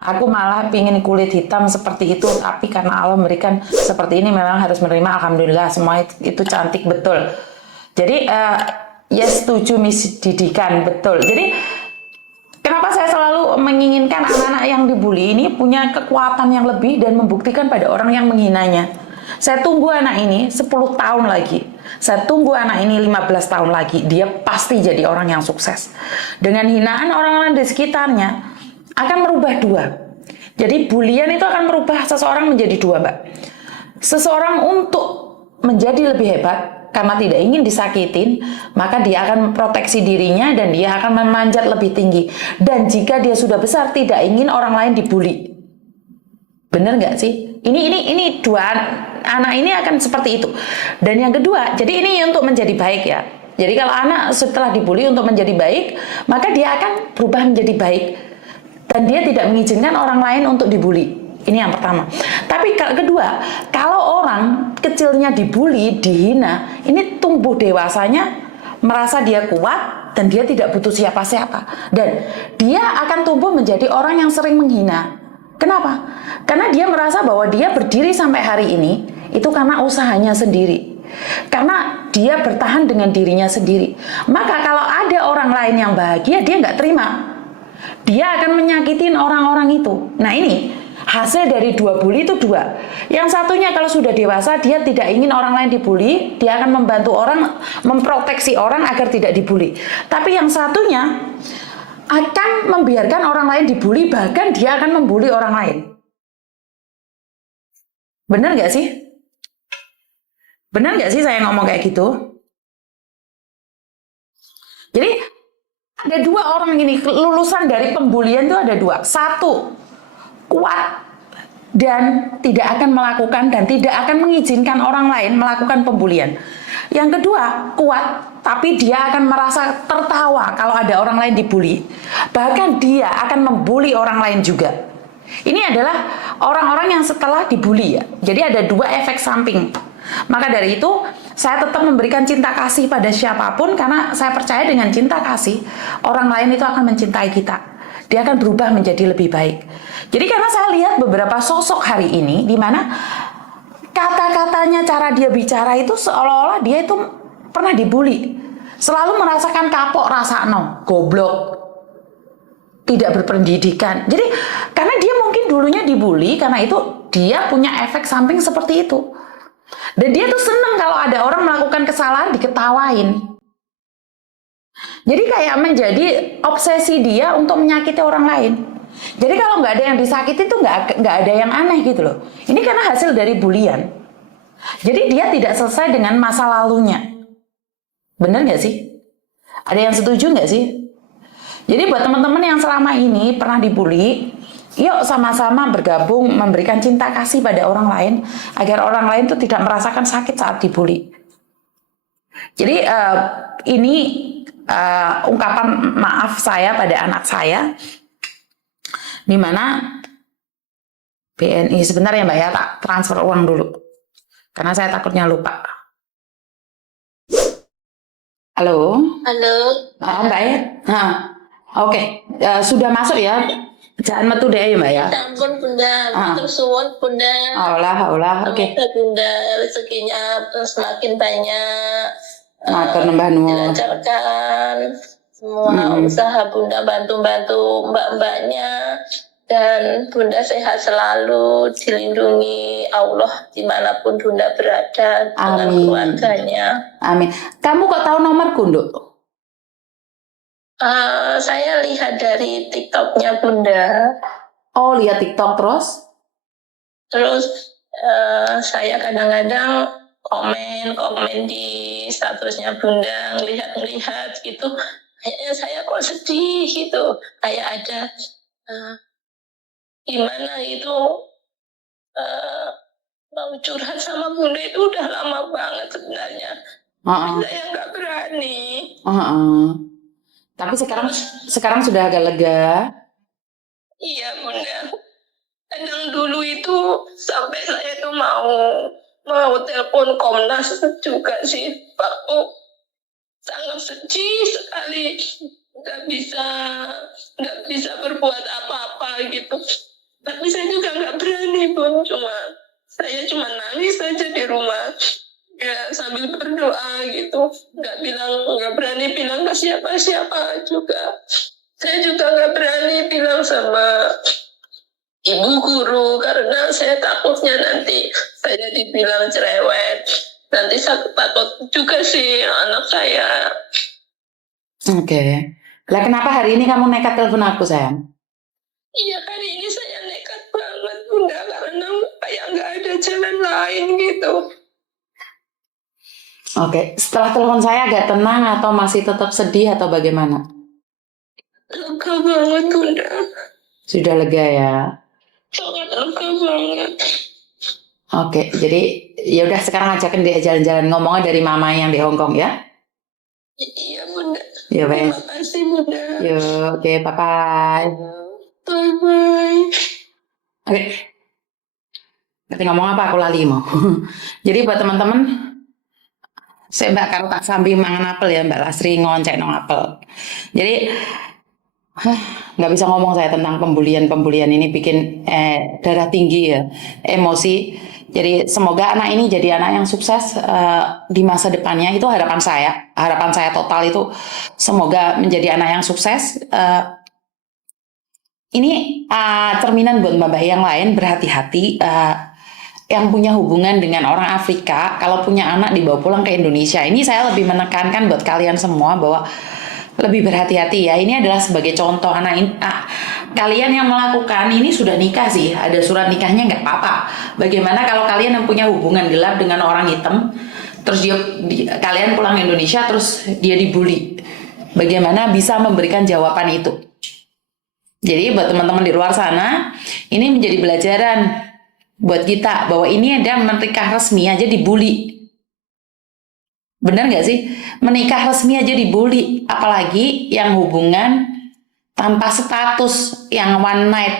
Aku malah pingin kulit hitam seperti itu, tapi karena Allah memberikan seperti ini memang harus menerima. Alhamdulillah, semua itu cantik betul. Jadi ya setuju misi didikan betul. Jadi kenapa saya selalu menginginkan anak-anak yang dibully ini punya kekuatan yang lebih dan membuktikan pada orang yang menghinanya. Saya tunggu anak ini 10 tahun lagi. Saya tunggu anak ini 15 tahun lagi. Dia pasti jadi orang yang sukses. Dengan hinaan orang-orang di sekitarnya akan merubah dua. Jadi bulian itu akan merubah seseorang menjadi dua, Mbak. Seseorang untuk menjadi lebih hebat karena tidak ingin disakitin, maka dia akan memproteksi dirinya dan dia akan memanjat lebih tinggi. Dan jika dia sudah besar, tidak ingin orang lain dibully. Bener nggak sih? Ini dua anak ini akan seperti itu. Dan yang kedua, jadi ini untuk menjadi baik ya. Jadi kalau anak setelah dibully untuk menjadi baik, maka dia akan berubah menjadi baik. Dan dia tidak mengizinkan orang lain untuk dibully. Ini yang pertama. Tapi kedua, kalau orang kecilnya dibully, dihina, ini tumbuh dewasanya merasa dia kuat dan dia tidak butuh siapa-siapa. Dan dia akan tumbuh menjadi orang yang sering menghina. Kenapa? Karena dia merasa bahwa dia berdiri sampai hari ini itu karena usahanya sendiri. Karena dia bertahan dengan dirinya sendiri. Maka kalau ada orang lain yang bahagia, dia nggak terima. Dia akan menyakitin orang-orang itu. Nah ini hasil dari dua bully itu dua. Yang satunya kalau sudah dewasa dia tidak ingin orang lain dibully, dia akan membantu orang, memproteksi orang agar tidak dibully. Tapi yang satunya akan membiarkan orang lain dibully, bahkan dia akan membuli orang lain. Benar nggak sih? Benar nggak sih saya ngomong kayak gitu? Jadi ada dua orang ini, lulusan dari pembulian itu ada dua. Satu, kuat dan tidak akan melakukan dan tidak akan mengizinkan orang lain melakukan pembulian. Yang kedua, kuat tapi dia akan merasa tertawa kalau ada orang lain dibully. Bahkan dia akan membuli orang lain juga. Ini adalah orang-orang yang setelah dibully ya. Jadi ada dua efek samping. Maka dari itu, saya tetap memberikan cinta kasih pada siapapun karena saya percaya dengan cinta kasih, orang lain itu akan mencintai kita. Dia akan berubah menjadi lebih baik. Jadi karena saya lihat beberapa sosok hari ini di mana kata-katanya, cara dia bicara itu seolah-olah dia itu pernah dibully. Selalu merasakan kapok rasakno, goblok, tidak berpendidikan. Jadi karena dia mungkin dulunya dibully, karena itu dia punya efek samping seperti itu. Dan dia tuh seneng kalau ada orang melakukan kesalahan diketawain. Jadi kayak menjadi obsesi dia untuk menyakiti orang lain. Jadi kalau nggak ada yang disakiti tuh nggak ada yang aneh gitu loh. Ini karena hasil dari bulian. Jadi dia tidak selesai dengan masa lalunya. Bener nggak sih? Ada yang setuju nggak sih? Jadi buat teman-teman yang selama ini pernah dibully, yuk sama-sama bergabung memberikan cinta kasih pada orang lain agar orang lain tuh tidak merasakan sakit saat dibully. Jadi ini ungkapan maaf saya pada anak saya, di mana BNI sebentar ya Mbak ya, tak transfer uang dulu karena saya takutnya lupa. Halo. Halo. Mbak ya. Oke. Sudah masuk ya. Jangan metu deh ya Mbak ya. Ya ampun Bunda, matur suwun Bunda. Allah. Oke. Semoga Bunda rezekinya semakin banyak. Matur nembah nuwun. Dilancarkan semua usaha Bunda, bantu-bantu mbak-mbaknya. Dan Bunda sehat selalu, dilindungi Allah dimanapun Bunda berada dengan keluarganya. Amin. Kamu kok tahu nomorku, Nduk? Saya lihat dari TikToknya Bunda. Oh, lihat TikTok terus? Terus saya kadang-kadang komen di statusnya Bunda, ngelihat gitu. Kayaknya saya kok sedih gitu. Kayak ada gimana itu mau curhat sama Bunda itu udah lama banget sebenarnya. Tapi saya nggak berani. Tapi sekarang sudah agak lega. Iya Bunda. Kadang dulu itu sampai saya tuh mau telepon Komnas juga sih. Waktu sangat sedih sekali, nggak bisa berbuat apa-apa gitu. Tapi saya juga nggak berani, Bun. Saya cuma nangis saja di rumah. Ya, sambil berdoa gitu. Nggak berani bilang ke siapa-siapa juga. Saya juga nggak berani bilang sama ibu guru karena saya takutnya nanti saya dibilang cerewet. Nanti saya takut juga sih anak saya. Oke. Lah kenapa hari ini kamu nekat telepon aku, sayang? Iya, hari ini saya nekat banget, Bunda, karena kayak nggak ada jalan lain gitu. Oke, setelah telepon saya agak tenang atau masih tetap sedih atau bagaimana? Lega banget, Bunda. Sudah lega ya. Sangat lega banget. Oke, jadi ya udah sekarang ajakin dia jalan-jalan, ngomongnya dari mama yang di Hong Kong ya. Iya, Bunda. Ya, Terima wes. kasih, Bunda. Yuk, oke, bye-bye. Bye-bye. Oke, nanti ngomong apa aku lali mau. Jadi buat teman-teman, saya Mbak karo tak sambil mangan apel ya, Mbak Lasri ngoncek nong apel. Jadi nggak bisa ngomong saya tentang pembulian ini bikin darah tinggi ya, emosi. Jadi semoga anak ini jadi anak yang sukses di masa depannya, itu harapan saya total itu semoga menjadi anak yang sukses. Ini cerminan buat mbak-mbak yang lain, berhati-hati yang punya hubungan dengan orang Afrika, kalau punya anak dibawa pulang ke Indonesia. Ini saya lebih menekankan buat kalian semua bahwa lebih berhati-hati ya. Ini adalah sebagai contoh kalian yang melakukan ini sudah nikah sih, ada surat nikahnya nggak apa-apa. Bagaimana kalau kalian yang punya hubungan gelap dengan orang hitam, terus kalian pulang ke Indonesia terus dia dibully? Bagaimana bisa memberikan jawaban itu? Jadi buat teman-teman di luar sana, ini menjadi pelajaran buat kita bahwa ini ada menikah resmi aja dibully. Benar nggak sih? Menikah resmi aja dibully, apalagi yang hubungan tanpa status, yang one night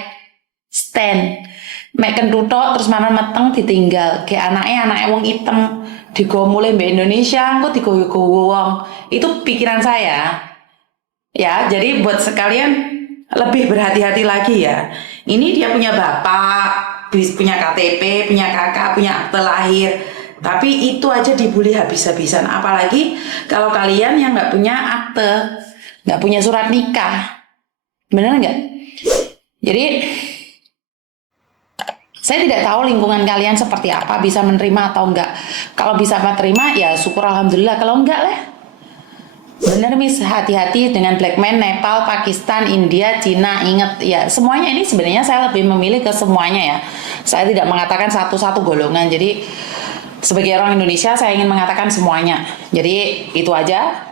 stand. Mek kentutok terus mana meteng ditinggal, kayak anaknya wong item digomule mbak Indonesia, kok digoyo-goyo wong. Itu pikiran saya. Ya, jadi buat sekalian lebih berhati-hati lagi ya. Ini dia punya bapak, punya KTP, punya kakak, punya akte lahir. Tapi itu aja dibully habis-habisan. Apalagi kalau kalian yang nggak punya akte, nggak punya surat nikah. Bener nggak? Jadi saya tidak tahu lingkungan kalian seperti apa, bisa menerima atau enggak. Kalau bisa menerima ya syukur alhamdulillah. Kalau enggak lah. Bener Miss, hati-hati dengan black man, Nepal, Pakistan, India, Cina, ingat ya semuanya ini sebenarnya saya lebih memilih ke semuanya ya. Saya tidak mengatakan satu-satu golongan, jadi sebagai orang Indonesia saya ingin mengatakan semuanya. Jadi itu aja.